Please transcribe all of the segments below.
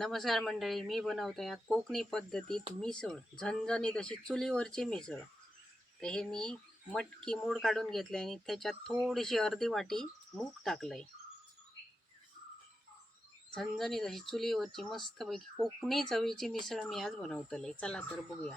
नमस्कार मंडळी मी बनवते या कोकणी पद्धतीत मिसळ झणझणीत अशी चुलीवरची मिसळ. तर हे मी मटकी मूड काढून घेतले आणि त्याच्यात थोडीशी अर्धी वाटी मूग टाकलंय. झणझणीत अशी चुलीवरची मस्तपैकी कोकणी चवीची मिसळ मी आज बनवतले चला तर बघूया.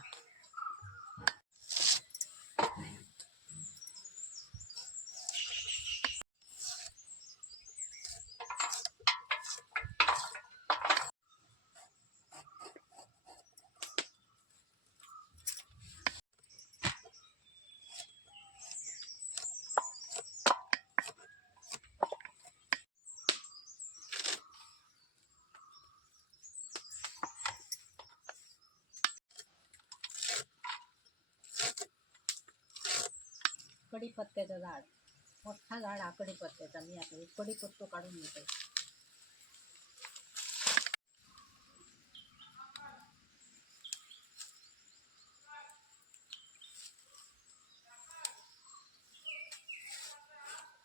कडीपत्त्याचं झाड. मोठा झाड हा कडीपत्त्याचा मी आता हे काढून घेते.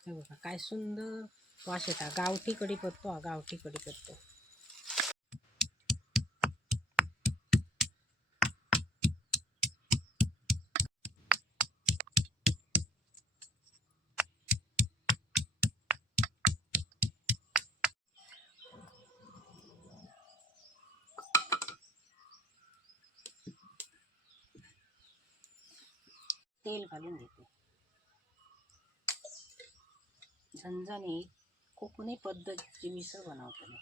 हे बघा काय सुंदर वास येता गावठी कडीपत्तो हा गावठी कढीपत्तो तेल घालून घेते. झणझणी कोकणी पद्धतीची मिसळ बनवतो मी.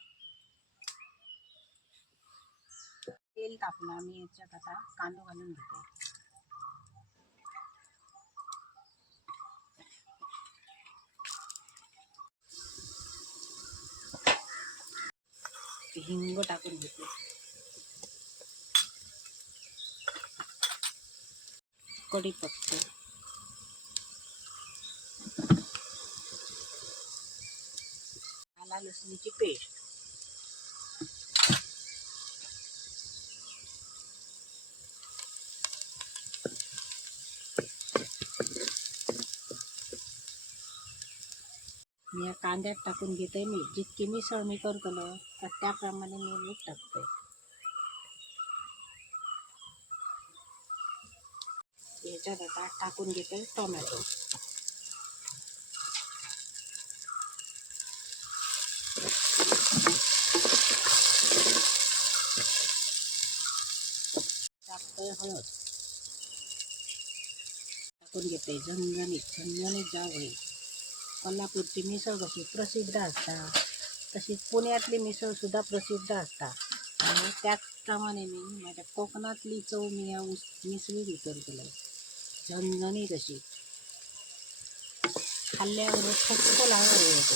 तेल तापला मी याच्यात आता कांदा घालून घेते. हिंग टाकून घेते. कढीपत्ता आला लसणीची पेस्ट मी या कांद्यात टाकून घेते मीठ जितकी मिसळ मी करतलो तर त्याप्रमाणे मी मीठ टाकते याच्यात आता टाकून घेते टोमॅटो. टाकतोय हळद. टाकून घेते झणझणीत झणझणीत जावळी कोल्हापूरची मिसळ कशी प्रसिद्ध असता. तशीच पुण्यातली मिसळ सुद्धा प्रसिद्ध असता. आणि त्याचप्रमाणे मी माझ्या कोकणातली चव मी या उस मिसळीत आहे. झणझणीत अशी खाल्ल्यावर फक्त लावा येतो.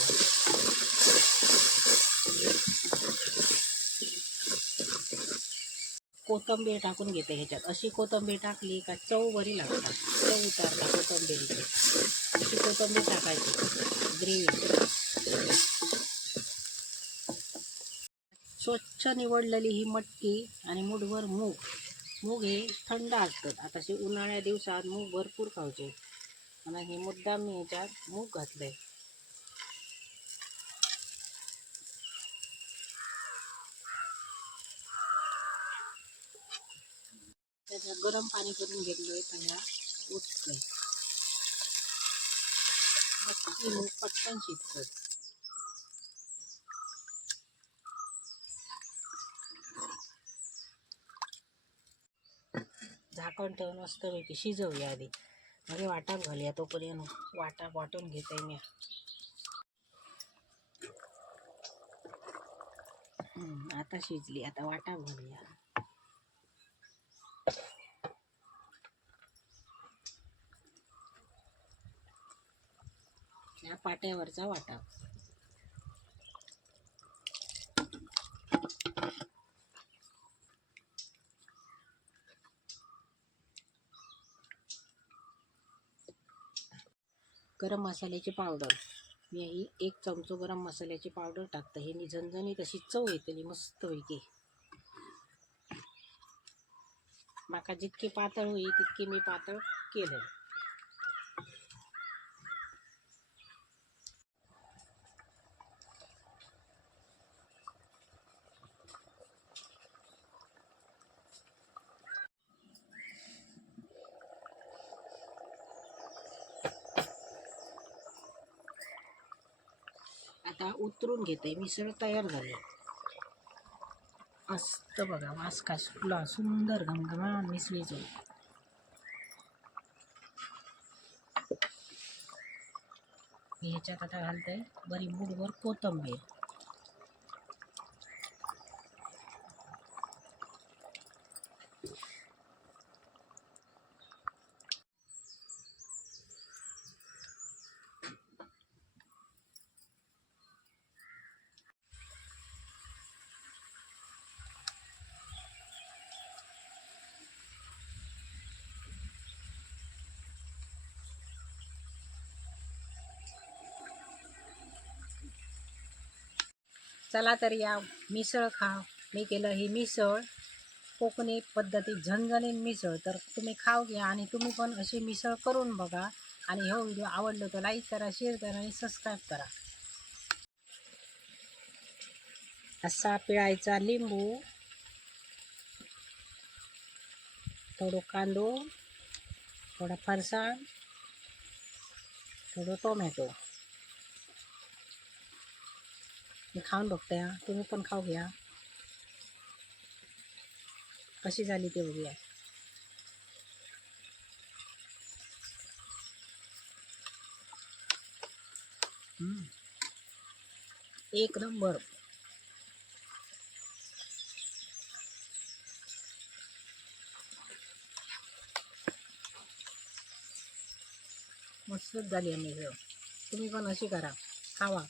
कोथंबीर टाकून घेते ह्याच्यात. अशी कोथंबीर टाकली का चव बरी लागतात. चव उतारता कोथंबीरीची. अशी कोथंबीर टाकायची. ग्रेव्ही. स्वच्छ निवडलेली ही मटकी आणि मुठभर मूग. मूग हे थंड असतात. आता असे उन्हाळ्या दिवसात मूग भरपूर खावचे आणि हे मुद्दाम मी ह्याच्यात मूग घातलंय. त्याच्यात गरम पाणी करून घेतलंय पहिला मग ती मूग पटकन शिजतात झाकण ठेवून मस्तपैकी शिजवूया आधी. म्हणजे वाटाप घालूया तोपर्यंत वाटा वाटून घेते मी. आता शिजली आता वाटा घालूया या पाट्यावरचा वाटा. गरम मसाल्याची पावडर. मी ही एक चमचो गरम मसाल्याची पावडर टाकतं. हे मी झणझणीत अशी चव येतली मस्त मस्तपैकी माका जितकी पातळ होई तितकी मी पातळ केलं आता उतरून घेते मिसळ तयार झाली. मस्त बघा वास काय सुटला सुंदर घमघमान मिसळीचं. मी ह्याच्यात आता घालते बरी बुडवर कोथंबीर. चला तर या मिसळ खा. मी केलं ही मिसळ. कोकणी पद्धतीत झणझणीत मिसळ. तर तुम्ही खाऊ घ्या आणि तुम्ही पण अशी मिसळ करून बघा. आणि हो हा व्हिडिओ आवडलं तर लाईक करा शेअर करा आणि सबस्क्राईब करा. असा पिळायचा लिंबू. थोडं कांदो. थोडा फरसाण. थोडं टोमॅटो. मी खाऊन बघते हा. तुम्ही पण खाऊ घ्या. कशी झाली ते बघूया. एक नंबर मस्तच झाली आम्ही तुम्ही पण अशी करा. खावा.